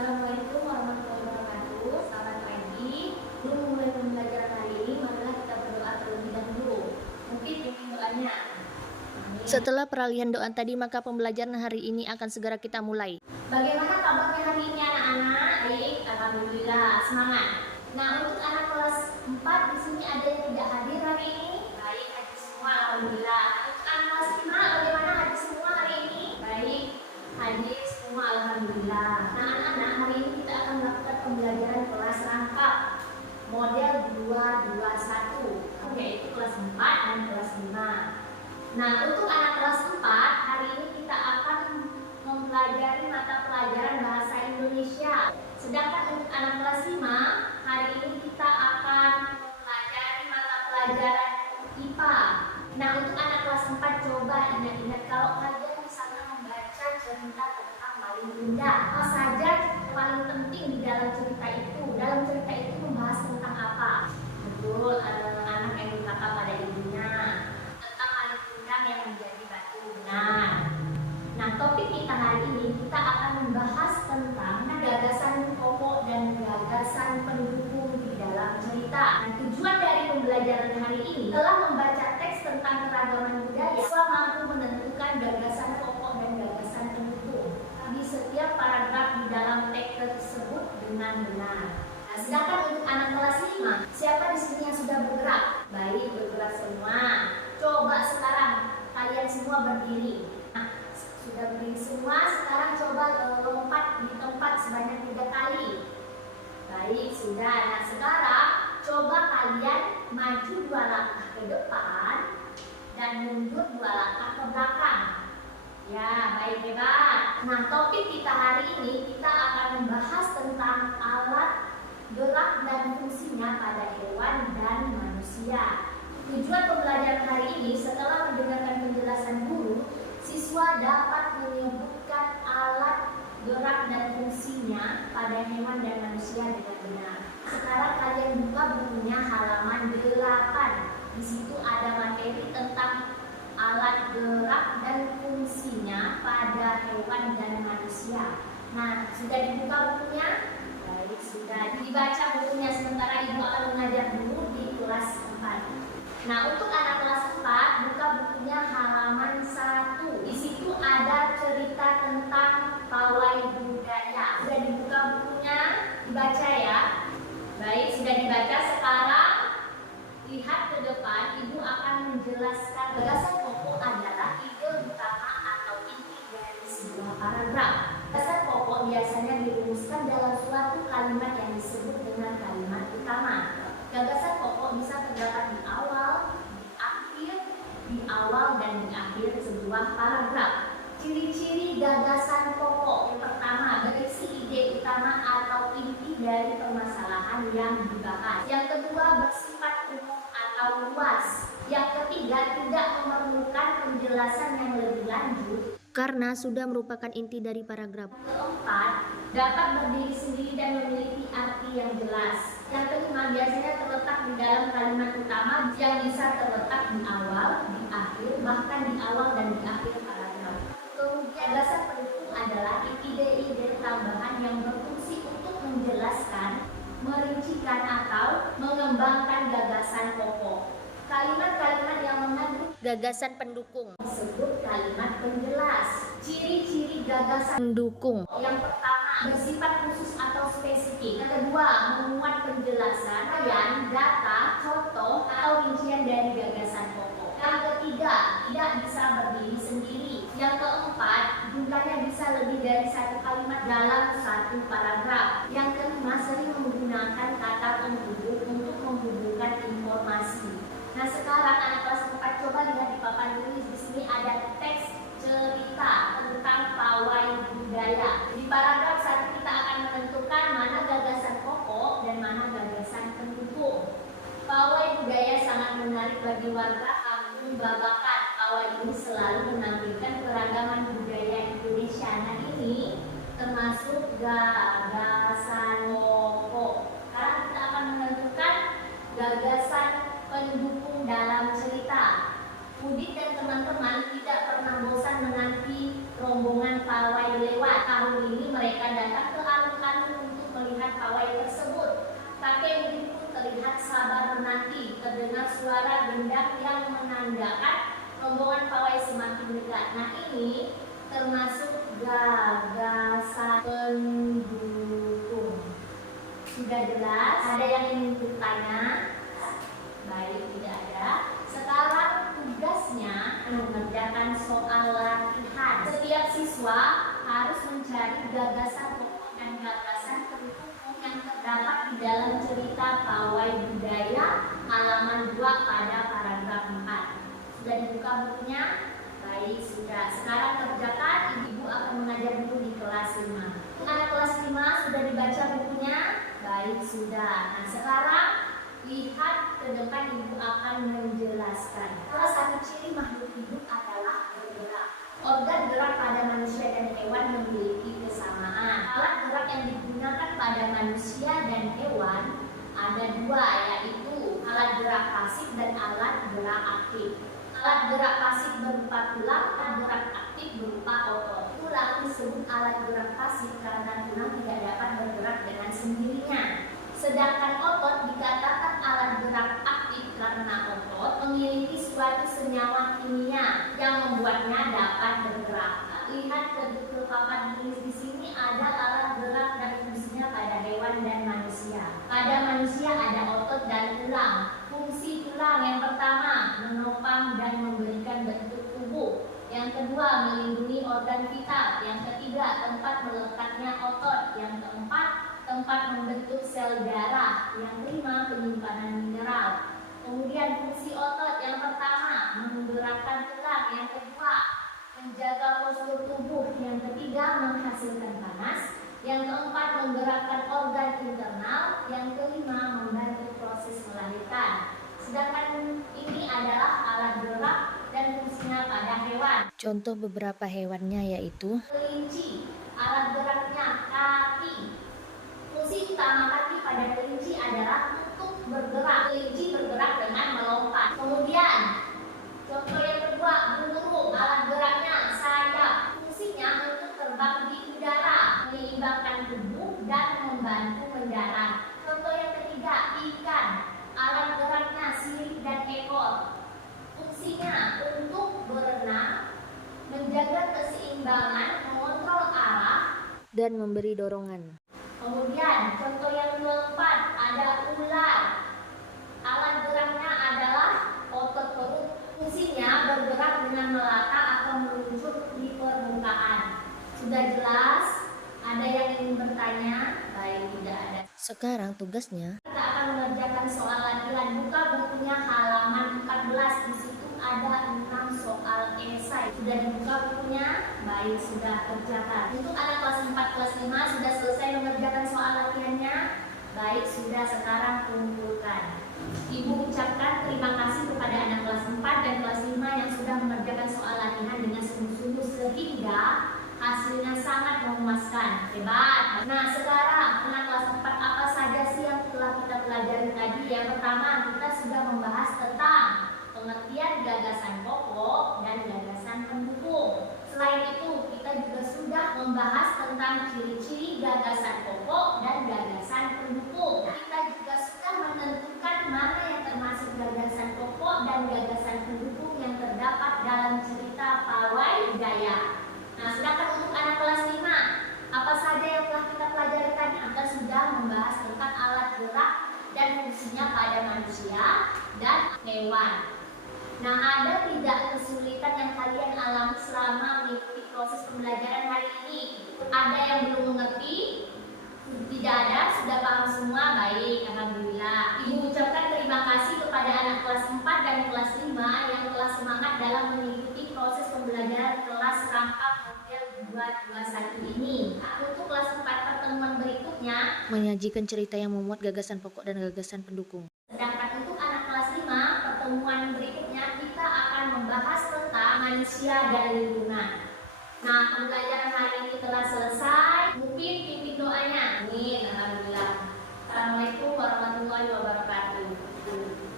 Assalamualaikum warahmatullahi wabarakatuh. Selamat pagi. Sebelum memulai pembelajaran hari ini, marilah kita berdoa terlebih dahulu. Mungkin ini doanya. Amin. Setelah peralihan doa tadi, maka pembelajaran hari ini akan segera kita mulai. Bagaimana kabarnya hari ini anak-anak? Baik, alhamdulillah, semangat. Nah, untuk anak kelas 4 di sini ada yang tidak hadir hari ini? Baik, hadir semua, alhamdulillah. Untuk anak kelas 5, bagaimana hadir semua hari ini? Baik, hadir semua, alhamdulillah. Nah, anak-anak, hari ini kita akan melakukan pembelajaran kelas rangkap model 221, yaitu kelas 4 dan kelas 5. Nah, untuk anak kelas 4, hari ini kita akan mempelajari mata pelajaran bahasa Indonesia. Sedangkan untuk anak kelas 5, hari ini kita akan mempelajari mata pelajaran IPA. Nah, untuk anak kelas 4, coba ingat-ingat kalau kalian misalnya membaca cerita tentang Malin Kundang. Apa saja paling penting di dalam cerita itu? Dalam cerita itu membahas tentang apa? Betul, anak yang ditangkap pada ibunya. Tentang Malin Kundang yang menjadi batu, benar. Nah, topik kita hari ini kita akan membahas tentang gagasan pokok dan gagasan pendukung di dalam cerita. Nah, tujuan dari pembelajaran hari ini telah membaca teks tentang keragaman budaya. Siswa mampu menentukan gagasan pokok dan gagasan pendukung di setiap paragraf di dalam teks tersebut dengan benar. Nah, sedangkan untuk anak kelas 5, siapa di sini yang sudah bergerak? Baik, bergerak semua. Coba sekarang kalian semua berdiri. Nah, sudah berdiri semua, sekarang coba lompat di tempat sebanyak 3 kali. Baik, sudah. Nah, sekarang coba kalian maju 2 langkah ke depan dan mundur 2 langkah ke belakang. Ya, baik, hebat. Nah, topik kita hari ini kita akan membahas tentang alat gerak dan fungsinya pada hewan dan manusia. Tujuan pembelajaran hari ini setelah mendengarkan penjelasan guru, siswa dapat menyebutkan alat gerak dan fungsinya pada hewan dan manusia dengan benar. Sekarang kalian buka bukunya halaman 8. Di situ ada materi tentang alat gerak dan fungsinya pada hewan dan manusia. Nah, sudah dibuka bukunya? Baik, sudah. Dibaca bukunya sementara ibu akan mengajar dulu di kelas 4. Nah, untuk anak kelas 4, buka bukunya halaman 1. Di situ ada cerita tentang pawai budaya. Sudah dibuka bukunya, dibaca ya. Baik, sudah dibaca. Sekarang lihat ke depan, ibu akan menjelaskan gagasan pokok adalah ide utama atau inti dari sebuah paragraf. Gagasan pokok biasanya dirumuskan dalam suatu kalimat yang disebut dengan kalimat utama. Gagasan pokok bisa terdapat di awal, dan di akhir sebuah paragraf. Ciri-ciri gagasan pokok: yang pertama, berisi ide utama atau inti dari permasalahan yang dibahas. Yang kedua, bersifat umum atau luas. Yang ketiga, tidak memerlukan penjelasan yang lebih lanjut Karena sudah merupakan inti dari paragraf. Keempat, dapat berdiri sendiri dan memiliki arti yang jelas. Yang kelima, biasanya terletak di dalam kalimat utama yang bisa terletak di awal, di akhir, bahkan di awal dan di akhir paragraf. Kemudian, gagasan pendukung adalah ide-ide tambahan yang berfungsi untuk menjelaskan, merincikan atau mengembangkan gagasan pokok. Kalimat-kalimat yang mengandung Gagasan pendukung. disebut kalimat penjelas. Ciri-ciri gagasan Pendukung. yang pertama, bersifat khusus atau spesifik. Yang kedua, memuat penjelasan, data, contoh, atau rincian dari gagasan pokok. Yang ketiga, tidak bisa berdiri sendiri. Yang keempat, jumlahnya bisa lebih dari 1 kalimat dalam 1 paragraf. Yang kelima, sering menggunakan kata penghubung untuk menghubungkan informasi. Nah, sekarang anak kelas 4 coba lihat di papan tulis. Di sini ada teks cerita tentang pawai budaya. Di paragraf 1 kita akan menentukan mana gagasan pokok dan mana gagasan pendukung. Pawai budaya sangat menarik bagi warga kampung Babakan. Pawai ini selalu menampilkan keragaman budaya Indonesia. Nah, ini termasuk gagasan pokok. Sekarang kita akan menentukan gagasan pendukung dalam cerita. Udit dan teman-teman tidak pernah bosan menanti rombongan pawai lewat. Tahun ini mereka datang ke alun-alun terlihat sabar menanti, terdengar suara gendang yang menandakan rombongan pawai semakin dekat. Nah, ini termasuk gagasan pendukung. Sudah jelas? Ada yang ingin bertanya? Baik, tidak ada. Sekarang tugasnya mengerjakan soal latihan. Setiap siswa harus mencari gagasan pokok dan gagasan pendukung yang terdapat di dalam cerita Pawai Budaya halaman 2 pada paragraf 4. Sudah dibuka bukunya? Baik, sudah. Sekarang kerjakan, ibu akan mengajar dulu di kelas 5. Anak kelas 5 sudah dibaca bukunya? Baik, sudah. Nah, sekarang lihat ke depan, ibu akan menjelaskan. Salah satu ciri makhluk hidup adalah bergerak. Organ gerak pada manusia dan hewan memiliki kesamaan. Alat gerak yang digunakan pada manusia dan hewan ada dua, yaitu alat gerak pasif dan alat gerak aktif. Alat gerak pasif berupa tulang, dan gerak aktif berupa otot. Tulang disebut alat gerak pasif karena tulang tidak dapat bergerak dengan sendirinya. Sedangkan otot dikatakan alat gerak aktif karena otot memiliki suatu senyawa kimia yang membuatnya dapat bergerak. Lihat ke papan tulis di sini, ada alat gerak dan fungsinya pada hewan dan manusia. Pada manusia ada otot dan tulang. Fungsi tulang yang pertama menopang dan memberikan bentuk tubuh. Yang kedua melindungi organ vital. Yang ketiga tempat melekatnya otot. Yang keempat tempat membentuk sel darah. Yang kelima penyimpanan mineral. Kemudian fungsi otot yang pertama menggerakkan tulang. Yang kedua menjaga postur tubuh. Yang ketiga menghasilkan panas. Yang keempat menggerakkan organ internal. Yang kelima membantu proses melahirkan. Sedangkan ini adalah alat gerak dan fungsinya pada hewan. Contoh beberapa hewannya yaitu Kelinci, alat geraknya kaki. Fungsi utama kaki pada kelinci adalah untuk bergerak. Kelinci bergerak dengan melompat. Kemudian contoh yang kedua, burung, alat geraknya sayap. Fungsinya untuk terbang di udara, menyeimbangkan tubuh dan membantu mendarat. Contoh yang ketiga, ikan, alat geraknya sirip dan ekor. Fungsinya untuk berenang, menjaga keseimbangan, mengontrol arah, dan memberi dorongan. Kemudian contoh yang keempat ada ular. Alat geraknya adalah otot perut. Fungsinya bergerak dengan melata atau meluncur di permukaan. Sudah jelas? Ada yang ingin bertanya? Baik, tidak ada. Sekarang tugasnya Kita akan mengerjakan soal latihan. Buka bukunya halaman 14. Di situ ada 6 soal esai. Sudah dibuka bukunya? Baik, sudah kerjakan. Untuk anak kelas 4, kelas 5 sudah selesai mengerjakan soal latihannya? Baik, sudah. Sekarang kumpulkan. Ibu ucapkan terima kasih kepada anak kelas 4 dan kelas 5 yang sudah mengerjakan soal latihan dengan sungguh-sungguh sehingga hasilnya sangat memuaskan. Hebat. Nah, sekarang anak kelas 4 apa saja sih yang telah kita pelajari tadi? Yang pertama, kita sudah membahas tentang pengertian gagasan pokok dan gagasan pendukung. Selain itu, kita juga sudah membahas tentang ciri-ciri gagasan pokok dan gagasan pendukung. Kita juga sudah menentukan mana yang termasuk gagasan pokok dan gagasan pendukung yang terdapat dalam cerita Pawai Budaya. Nah, sedangkan untuk anak kelas 5, apa saja yang telah kita pelajari tadi? Kita sudah membahas tentang alat gerak dan fungsinya pada manusia dan hewan. Nah, ada tidak kesulitan yang kalian alami selama mengikuti proses pembelajaran hari ini? Ada yang belum mengerti? Tidak ada? Sudah paham semua? Baik, alhamdulillah. Ibu ucapkan terima kasih kepada anak kelas 4 dan kelas 5 yang telah semangat dalam mengikuti proses pembelajaran kelas rangkap model 221 ini. Untuk kelas 4 pertemuan berikutnya menyajikan cerita yang memuat gagasan pokok dan gagasan pendukung. Sedangkan untuk anak kelas 5, pertemuan berikutnya kita akan membahas tentang manusia dan lingkungan. Nah, pembelajaran hari ini telah selesai. Mungkin pimpin doanya. Amin. Alhamdulillah. Assalamualaikum warahmatullahi wabarakatuh.